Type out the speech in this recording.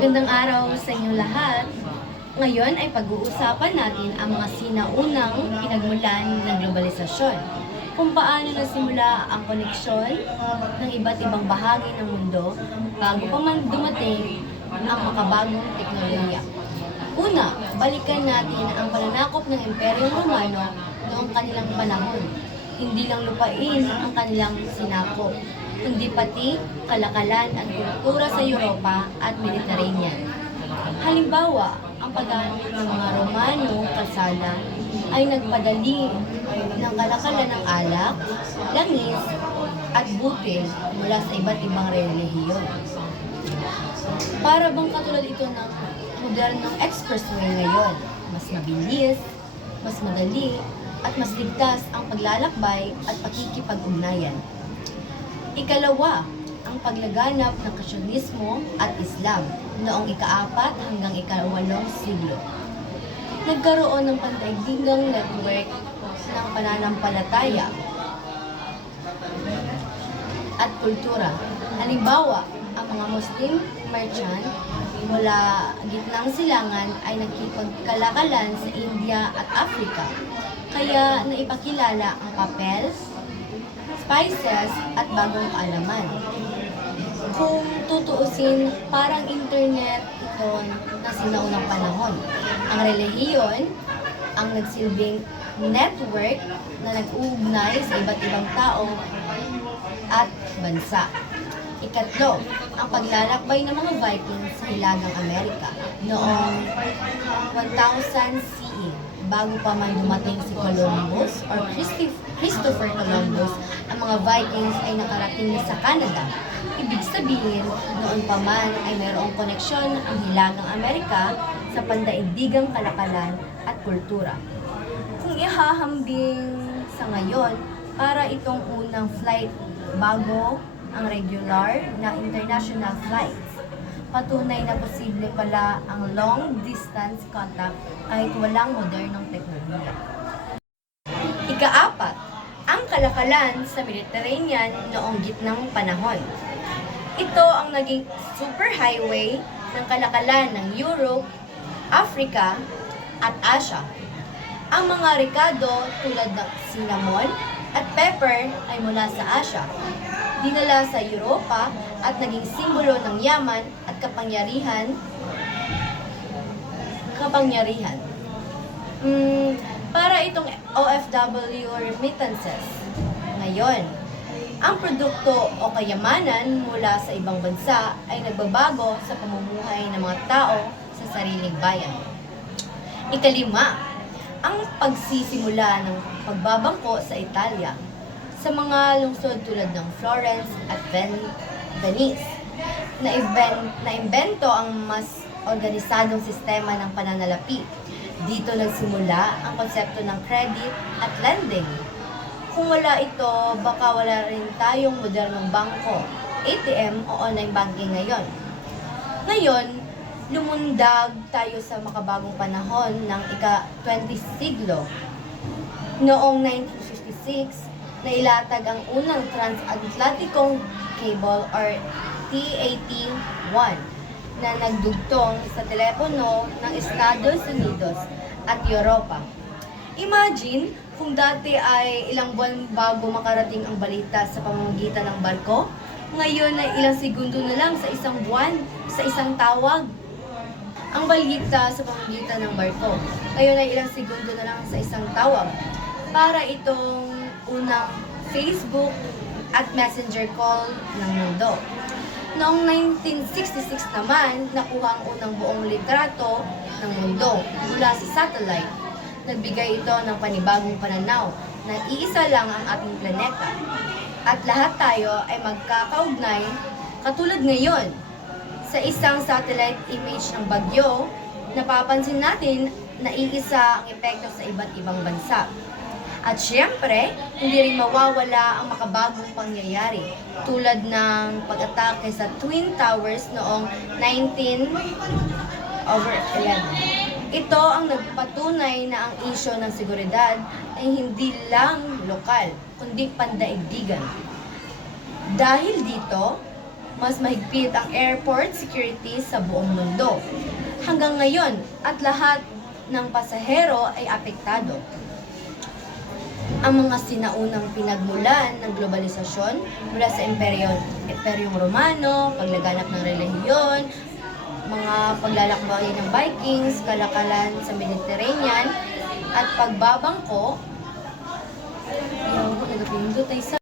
Magandang araw sa inyo lahat. Ngayon ay pag-uusapan natin ang mga sinaunang pinagmulan ng globalisasyon. Kung paano nasimula ang koneksyon ng iba't ibang bahagi ng mundo bago pa man dumating ang makabagong teknolohiya. Una, balikan natin ang pananakop ng Imperyong Romano noong kanilang panahon. Hindi lang lupain ang kanilang sinakop, kundi pati kalakalan at kultura sa Europa at Mediterranean. Halimbawa, ang paggamit ng mga Romano kalsada ay nagpadali ng kalakalan ng alak, langis, at butil mula sa iba't ibang relihiyon. Para bang katulad ito ng modernong expressway ngayon, mas mabilis, mas madali, at mas ligtas ang paglalakbay at pakikipag-ugnayan. Ikalawa, ang paglaganap ng Krisyanismo at Islam noong ika-4 hanggang ika-8 siglo. Nagkaroon ng pandaigdigang network ng pananampalataya at kultura. Halimbawa, ang mga Muslim merchant mula gitnang silangan ay nakipagkalakalan sa India at Africa. Kaya naipakilala ang papel, spices at bagong kaalaman. Kung tutuusin, parang internet ito na sinaunang panahon. Ang relihiyon ang nagsilbing network na nag-uugnay sa iba't ibang tao at bansa. Ikatlo, ang paglalakbay ng mga Vikings sa Hilagang Amerika noong 1000 CE. Bago pa man dumating si Columbus or Christopher Columbus, ang mga Vikings ay nakarating na sa Canada. Ibig sabihin, noon pa man ay mayroong koneksyon ang Hilagang Amerika sa pandaigdigang kalakalan at kultura. Kung ihahambing sa ngayon, para itong unang flight bago ang regular na international flights. Patunay na posible pala ang long-distance contact kahit walang modernong teknolohiya. Ika-4, ang kalakalan sa Mediterranean noong gitnang panahon. Ito ang naging superhighway ng kalakalan ng Europe, Africa, at Asia. Ang mga rekado tulad ng cinnamon at pepper ay mula sa Asia. Dinala sa Europa at naging simbolo ng yaman at kapangyarihan. Para itong OFW remittances. Ngayon, ang produkto o kayamanan mula sa ibang bansa ay nagbabago sa pamumuhay ng mga tao sa sariling bayan. Ikalima, ang pagsisimula ng pagbabangko sa Italia sa mga lungsod tulad ng Florence at Venice. Naimbento ang mas organisadong sistema ng pananalapi. Dito nagsimula ang konsepto ng credit at lending. Kung wala ito, baka wala rin tayong modernong bangko, ATM o online banking ngayon. Ngayon, lumundag tayo sa makabagong panahon ng ika-20 siglo. Noong 1956, nailatag ang unang transatlantikong cable or TAT-1 na nagdugtong sa telepono ng Estados Unidos at Europa. Imagine kung dati ay ilang buwan bago makarating ang balita sa pamamagitan ng barko, ngayon ay ilang segundo na lang sa isang buwan, sa isang tawag. Ang balita sa pamamagitan ng barko, ngayon ay ilang segundo na lang sa isang tawag. Para itong unang Facebook at messenger call ng mundo. Noong 1966 naman, nakuha ang unang buong litrato ng mundo mula sa satellite. Nagbigay ito ng panibagong pananaw na iisa lang ang ating planeta. At lahat tayo ay magkakaugnay katulad ngayon. Sa isang satellite image ng bagyo, napapansin natin na iisa ang epekto sa iba't ibang bansa. At syempre, hindi rin mawawala ang makabagong pangyayari tulad ng pag-atake sa Twin Towers noong 19/11. Ito ang nagpatunay na ang isyu ng seguridad ay hindi lang lokal, kundi pandaigdigan. Dahil dito, mas mahigpit ang airport security sa buong mundo. Hanggang ngayon, at lahat ng pasahero ay apektado. Ang mga sinaunang pinagmulan ng globalisasyon mula sa Imperyong Romano, paglaganap ng relihiyon, mga paglalakbay ng Vikings, kalakalan sa Mediterranean, at pagbabangko, nagapindot ay sa